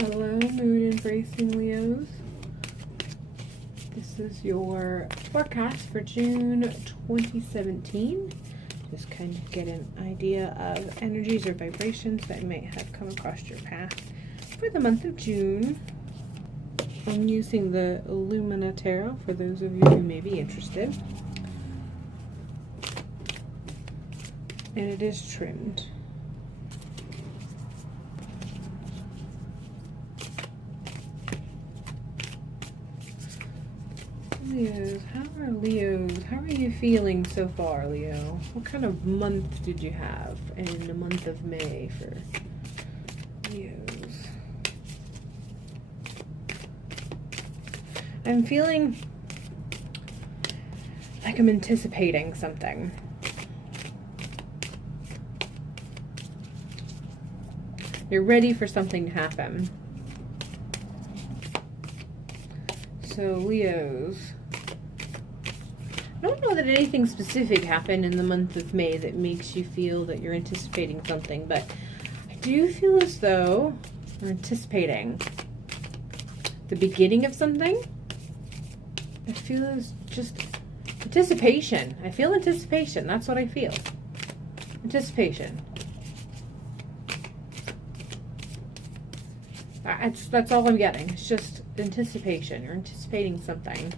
Hello, Moon Embracing Leos. This is your forecast for June 2017. Just kind of get an idea of energies or vibrations that might have come across your path for the month of June. I'm using the Lumina Tarot for those of you who may be interested. And it is trimmed. Leos, how are you feeling so far, Leo? What kind of month did you have in the month of May for Leos? I'm feeling like I'm anticipating something. You're ready for something to happen. So, Leos, I don't know that anything specific happened in the month of May that makes you feel that you're anticipating something, but I do feel as though you're anticipating the beginning of something. I feel as just anticipation. I feel anticipation. That's what I feel. Anticipation. That's all I'm getting. It's just anticipation. You're anticipating something.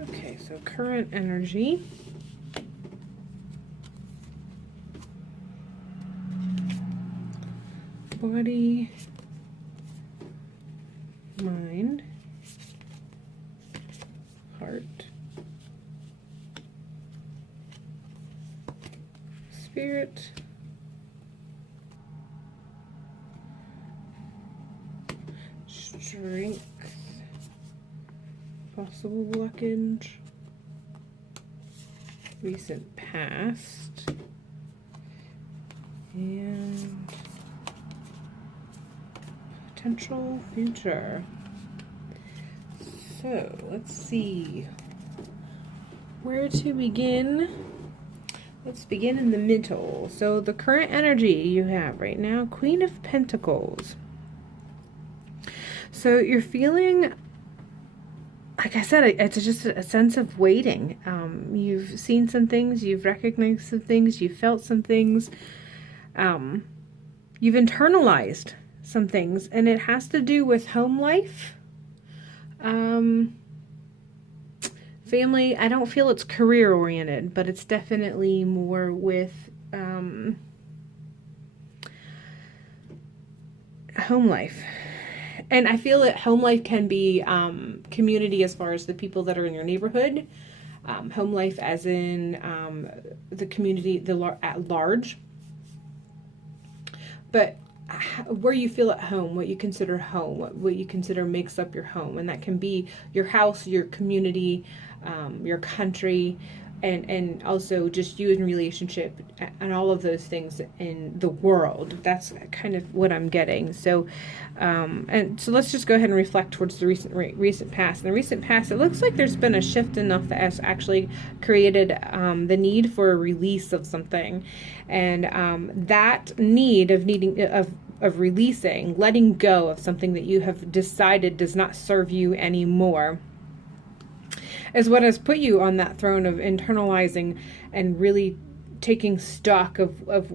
Okay, so current energy. Body, mind, heart, spirit, strength, possible blockage, recent past, and potential future. So let's see where to begin. Let's begin in the middle. So the current energy you have right now, Queen of Pentacles. So you're feeling, like I said, it's just a sense of waiting. You've seen some things, you've recognized some things, you've felt some things, you've internalized some things, and it has to do with home life, family. I don't feel it's career oriented, but it's definitely more with home life. And I feel that home life can be community as far as the people that are in your neighborhood, home life as in the community at large, but where you feel at home, what you consider home, what you consider makes up your home. And that can be your house, your community, your country, and also just you in relationship and all of those things in the world. That's kind of what I'm getting. So, and so let's just go ahead and reflect towards the recent past. In the recent past, it looks like there's been a shift enough that has actually created the need for a release of something, and that need of releasing, letting go of something that you have decided does not serve you anymore, is what has put you on that throne of internalizing and really taking stock of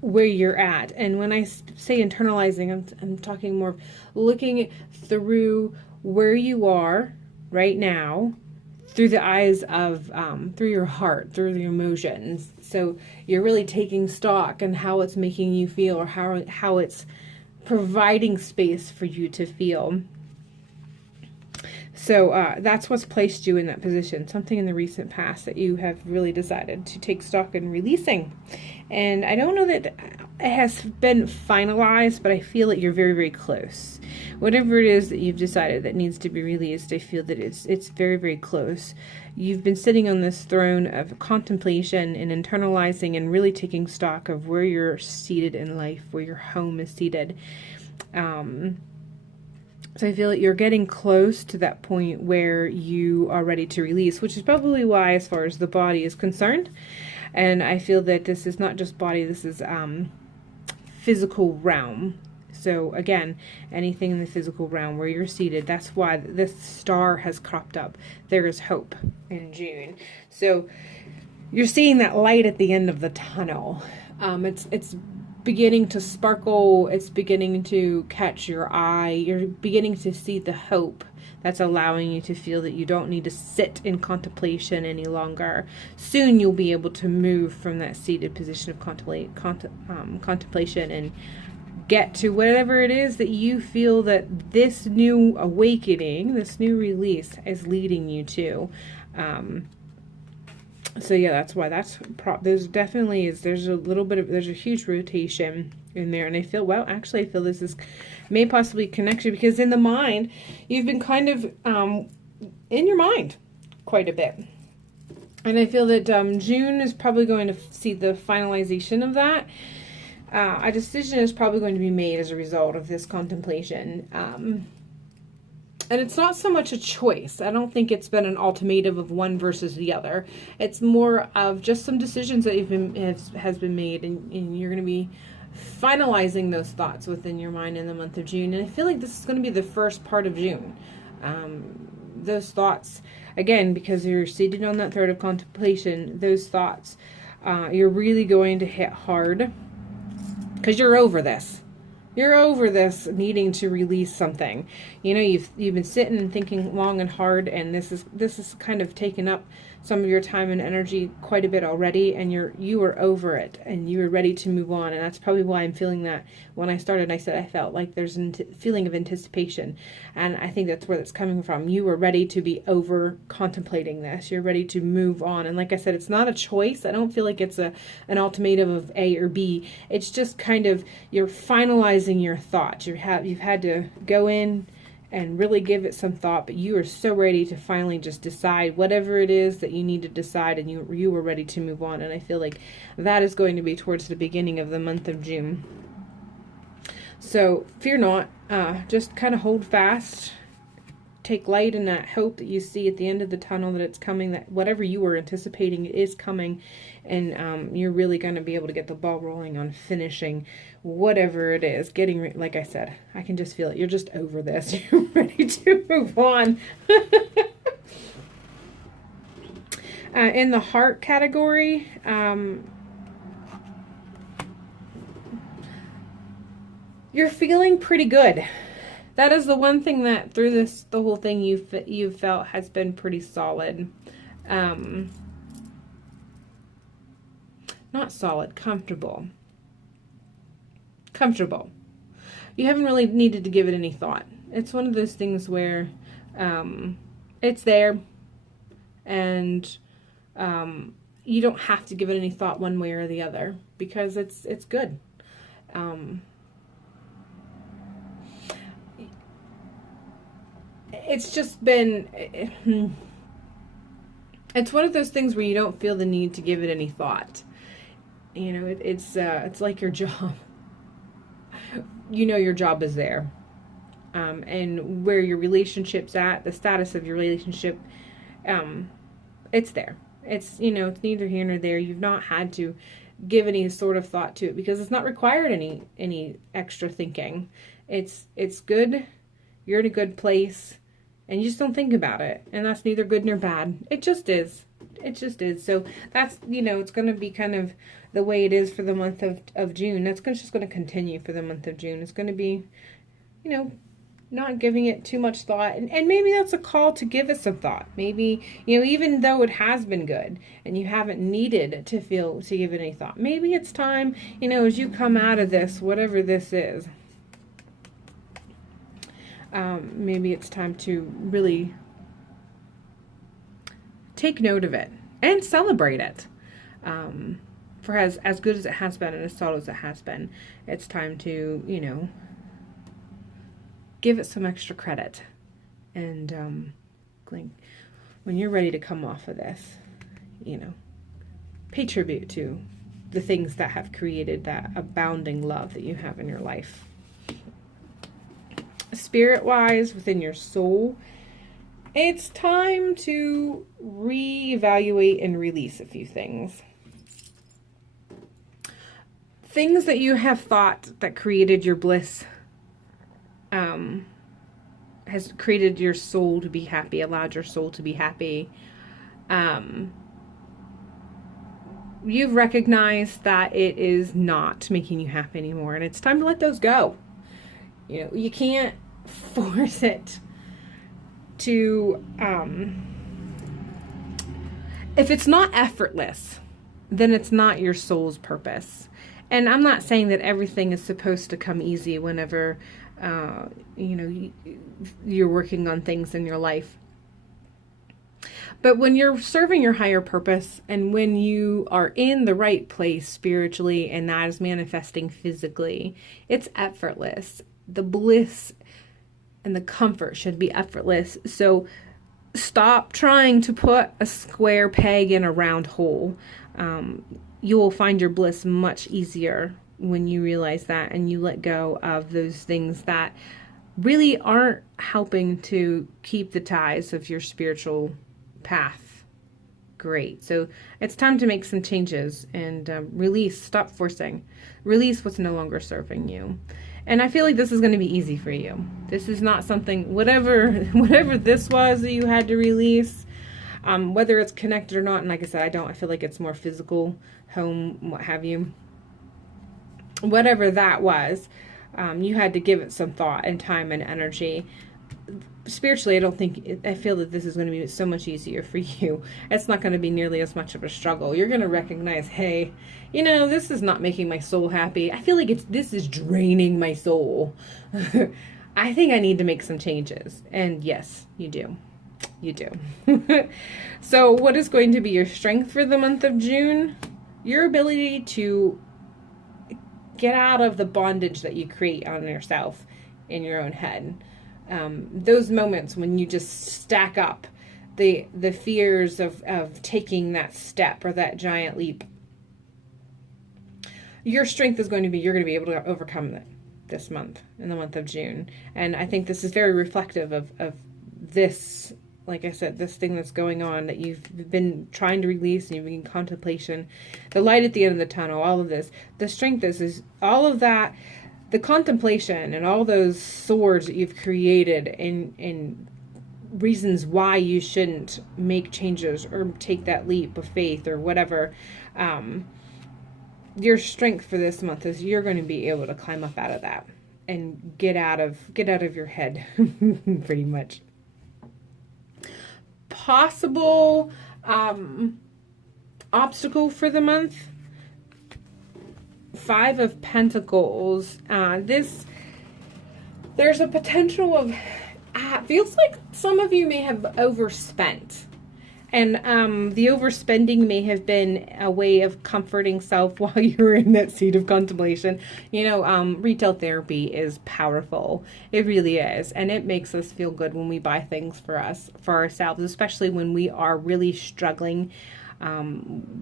where you're at. And when I say internalizing, I'm talking more looking through where you are right now through the eyes of through your heart, through your emotions. So you're really taking stock and how it's making you feel, or how it's providing space for you to feel. So that's what's placed you in that position, something in the recent past that you have really decided to take stock in releasing. And I don't know that it has been finalized, but I feel that you're very, very close. Whatever it is that you've decided that needs to be released, I feel that it's very, very close. You've been sitting on this throne of contemplation and internalizing and really taking stock of where you're seated in life, where your home is seated. So I feel like you're getting close to that point where you are ready to release, which is probably why, as far as the body is concerned, and I feel that this is not just body, this is physical realm. So again, anything in the physical realm where you're seated, that's why this star has cropped up. There is hope in June. So you're seeing that light at the end of the tunnel. It's beginning to sparkle. It's beginning to catch your eye. You're beginning to see the hope that's allowing you to feel that you don't need to sit in contemplation any longer. Soon you'll be able to move from that seated position of contemplation and get to whatever it is that you feel that this new awakening, this new release is leading you to. So yeah, that's why there's definitely there's a huge rotation in there. And I feel, well, actually I feel this is may possibly connect you, because in the mind, you've been kind of in your mind quite a bit. And I feel that June is probably going to see the finalization of that. A decision is probably going to be made as a result of this contemplation. And it's not so much a choice. I don't think it's been an ultimatum of one versus the other. It's more of just some decisions that has been made, and you're going to be finalizing those thoughts within your mind in the month of June. And I feel like this is going to be the first part of June. Those thoughts, again, because you're seated on that thread of contemplation, those thoughts, you're really going to hit hard, because you're over this. You're over this needing to release something. You know, you've been sitting and thinking long and hard, and this is kind of taken up some of your time and energy quite a bit already, and you are over it, and you are ready to move on. And that's probably why I'm feeling that. When I started, I said I felt like there's a feeling of anticipation, and I think that's where that's coming from. You are ready to be over contemplating this. You're ready to move on. And like I said, it's not a choice. I don't feel like it's an ultimatum of A or B. It's just kind of you're finalizing your thoughts. You've had to go in and really give it some thought, but you are so ready to finally just decide whatever it is that you need to decide, and you were ready to move on. And I feel like that is going to be towards the beginning of the month of June. So fear not, just kind of hold fast, take light in that hope that you see at the end of the tunnel, that it's coming, that whatever you were anticipating is coming, and you're really going to be able to get the ball rolling on finishing whatever it is. Like I said, I can just feel it. You're just over this. You're ready to move on. In the heart category, you're feeling pretty good. That is the one thing that through the whole thing you've felt has been pretty solid. Not solid, comfortable. Comfortable. You haven't really needed to give it any thought. It's one of those things where it's there, and you don't have to give it any thought one way or the other, because it's good. It's just been, it's one of those things where you don't feel the need to give it any thought. You know, it's like your job. You know your job is there. And where your relationship's at, the status of your relationship, it's there. It's, it's neither here nor there. You've not had to give any sort of thought to it, because it's not required any extra thinking. It's good. You're in a good place, and you just don't think about it. And that's neither good nor bad. It just is. It just is. So that's, it's going to be kind of the way it is for the month of June. That's just going to continue for the month of June. It's going to be, not giving it too much thought. And maybe that's a call to give it some thought. Maybe, even though it has been good and you haven't needed to give it any thought, maybe it's time, as you come out of this, whatever this is, maybe it's time to really take note of it and celebrate it. For as good as it has been and as solid as it has been, it's time to, give it some extra credit. And when you're ready to come off of this, pay tribute to the things that have created that abounding love that you have in your life. spirit-wise, within your soul, it's time to reevaluate and release a few things. Things that you have thought that created your bliss, has created your soul to be happy, allowed your soul to be happy. You've recognized that it is not making you happy anymore, and it's time to let those go. You know, you can't force it to, if it's not effortless, then it's not your soul's purpose. And I'm not saying that everything is supposed to come easy whenever, you're working on things in your life. But when you're serving your higher purpose, and when you are in the right place spiritually, and that is manifesting physically, it's effortless. The bliss and the comfort should be effortless. So stop trying to put a square peg in a round hole. You will find your bliss much easier when you realize that, and you let go of those things that really aren't helping to keep the ties of your spiritual path great. So it's time to make some changes and release. Stop forcing. Release what's no longer serving you. And I feel like this is going to be easy for you. This is not something, whatever this was that you had to release, whether it's connected or not. And like I said, I feel like it's more physical, home, what have you. Whatever that was, you had to give it some thought and time and energy. Spiritually, I feel that this is going to be so much easier for you. It's not going to be nearly as much of a struggle. You're going to recognize, hey, this is not making my soul happy. I feel like this is draining my soul. I think I need to make some changes. And yes, you do. You do. So what is going to be your strength for the month of June? Your ability to get out of the bondage that you create on yourself in your own head. Those moments when you just stack up the fears of taking that step or that giant leap. Your strength is going to be, you're going to be able to overcome that this month, in the month of June. And I think this is very reflective of this, like I said, this thing that's going on that you've been trying to release, and you've been in contemplation, the light at the end of the tunnel, all of this. The strength is all of that. The contemplation and all those swords that you've created and reasons why you shouldn't make changes or take that leap of faith or whatever. Your strength for this month is you're going to be able to climb up out of that and get out of your head, pretty much. Possible obstacle for the month. 5 of Pentacles. There's a potential of, feels like some of you may have overspent. And the overspending may have been a way of comforting self while you're in that seat of contemplation. Retail therapy is powerful. It really is. And it makes us feel good when we buy things for ourselves, especially when we are really struggling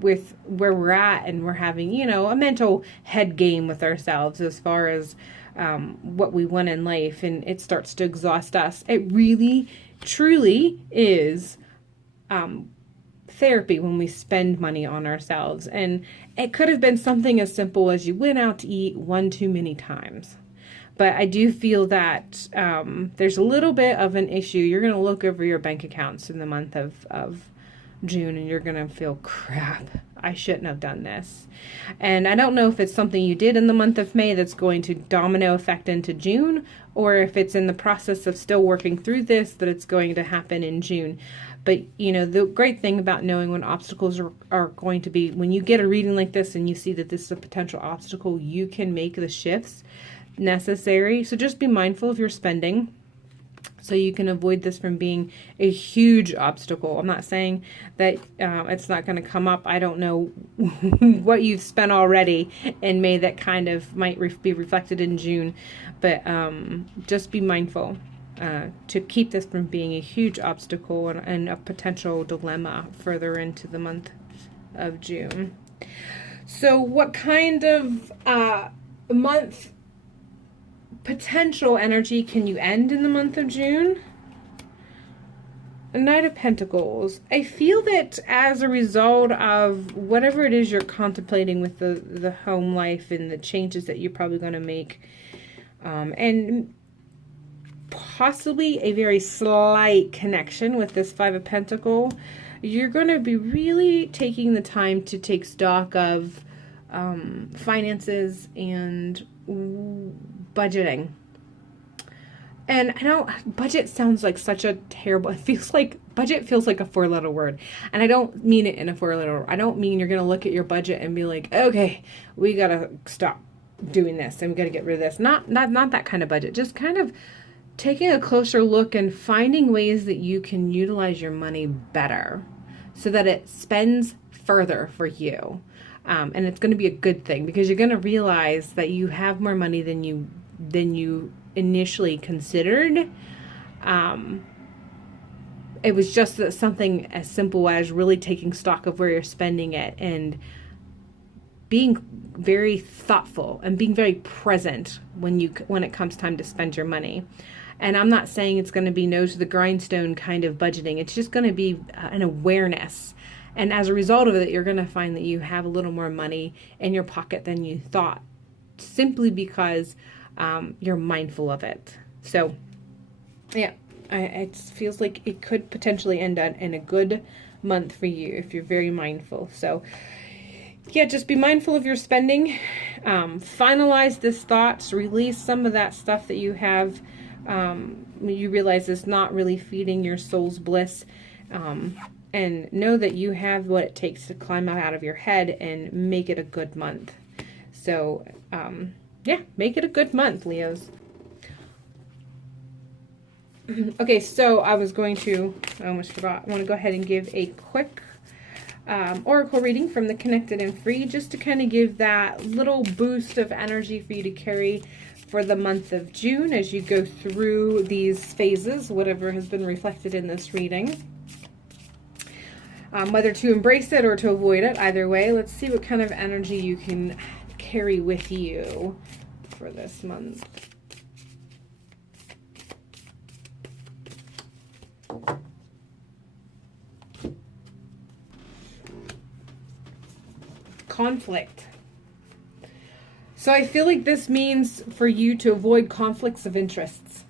with where we're at, and we're having, a mental head game with ourselves as far as what we want in life, and it starts to exhaust us. It really, truly is therapy when we spend money on ourselves. And it could have been something as simple as you went out to eat one too many times. But I do feel that there's a little bit of an issue. You're going to look over your bank accounts in the month of June, and you're going to feel, crap, I shouldn't have done this. And I don't know if it's something you did in the month of May that's going to domino effect into June, or if it's in the process of still working through this, that it's going to happen in June. But, the great thing about knowing when obstacles are going to be, when you get a reading like this and you see that this is a potential obstacle, you can make the shifts necessary. So just be mindful of your spending, so you can avoid this from being a huge obstacle. I'm not saying that it's not going to come up. I don't know what you've spent already in May that kind of might be reflected in June. But just be mindful to keep this from being a huge obstacle and a potential dilemma further into the month of June. So what kind of month potential energy can you end in the month of June? A Knight of Pentacles. I feel that as a result of whatever it is you're contemplating with the home life and the changes that you're probably going to make, and possibly a very slight connection with this Five of Pentacles, you're going to be really taking the time to take stock of finances and budgeting. And I know budget sounds like such a terrible, budget feels like a 4-letter word. And I don't mean it in a 4-letter word. I don't mean you're going to look at your budget and be like, okay, we got to stop doing this and we got to get rid of this. Not that kind of budget. Just kind of taking a closer look and finding ways that you can utilize your money better so that it spends further for you. And it's going to be a good thing because you're going to realize that you have more money than you initially considered. It was just something as simple as really taking stock of where you're spending it and being very thoughtful and being very present when it comes time to spend your money. And I'm not saying it's going to be nose to the grindstone kind of budgeting. It's just going to be an awareness. And as a result of it, you're going to find that you have a little more money in your pocket than you thought, simply because you're mindful of it. So, yeah, it feels like it could potentially end in a good month for you if you're very mindful. So, yeah, just be mindful of your spending. Finalize this thoughts. Release some of that stuff that you have. You realize it's not really feeding your soul's bliss. And know that you have what it takes to climb out of your head and make it a good month. So, yeah, make it a good month, Leos. Okay, so I almost forgot. I want to go ahead and give a quick oracle reading from the Connected and Free, just to kind of give that little boost of energy for you to carry for the month of June as you go through these phases, whatever has been reflected in this reading. Whether to embrace it or to avoid it, either way, let's see what kind of energy you can carry with you for this month. Conflict. So I feel like this means for you to avoid conflicts of interests.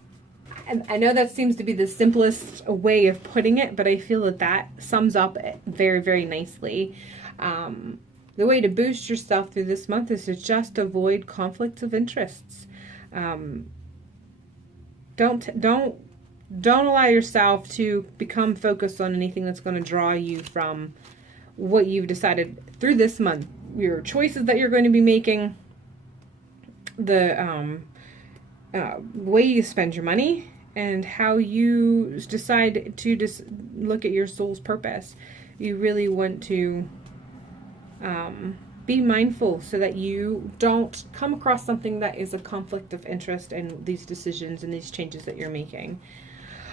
And I know that seems to be the simplest way of putting it, but I feel that sums up very, very nicely. The way to boost yourself through this month is to just avoid conflicts of interests. Don't allow yourself to become focused on anything that's going to draw you from what you've decided through this month. Your choices that you're going to be making, the way you spend your money, and how you decide to just look at your soul's purpose. You really want to be mindful so that you don't come across something that is a conflict of interest in these decisions and these changes that you're making.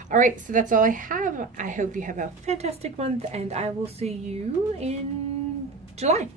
All right, so that's all I have. I hope you have a fantastic month, and I will see you in July.